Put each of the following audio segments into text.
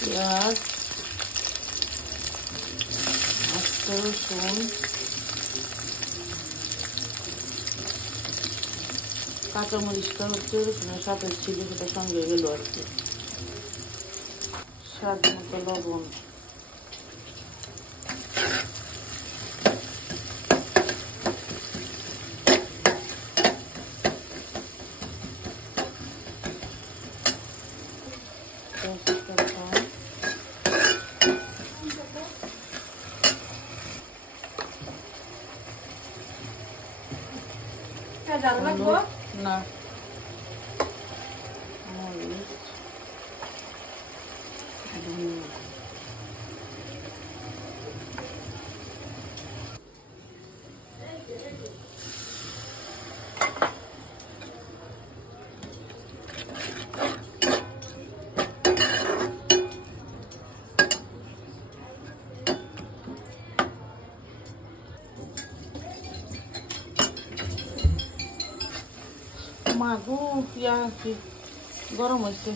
পেঁয়াজ, আস্ত রসুন, কাঁচামরিচটা হচ্ছে রসুনের সাথে ছিল, সেটা সঙ্গে গেল আর কি। স্বাদ মতো লবণ, না মরিচ, ধনিয়া, মাগো পেঁয়াজ গরম হয়েছে।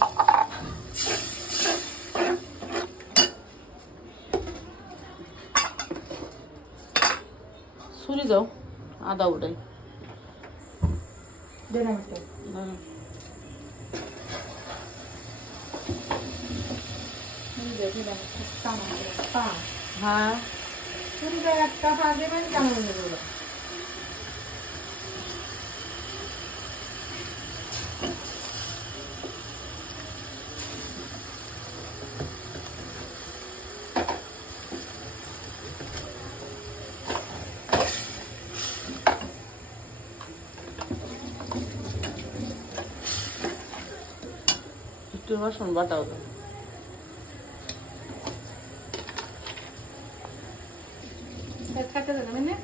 ছুরি দাও, আদা উঠাই হ্যাঁ একটা পা দেবেন কেমন একটু রসুন বাটাও দাও। কাটতে দেবেন না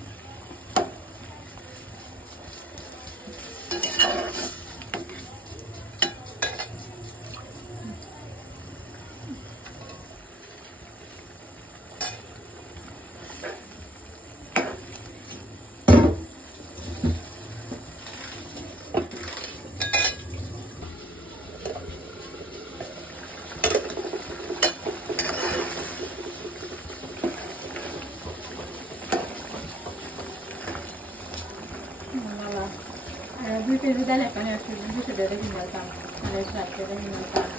Kita lihat kan ya, itu sudah ada binatang, ada serangga ada binatang.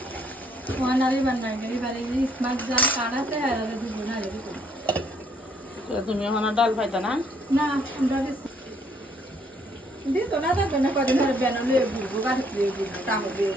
Warna ini warna ini, balik ini smart jar karena saya ada di guna jadi tu. তুমি এখন ডাল পাইতা না? না আমরা দিস না তা না কদিন ধরে বানালে বুবু গাড়ি দিয়ে দিই তাহলে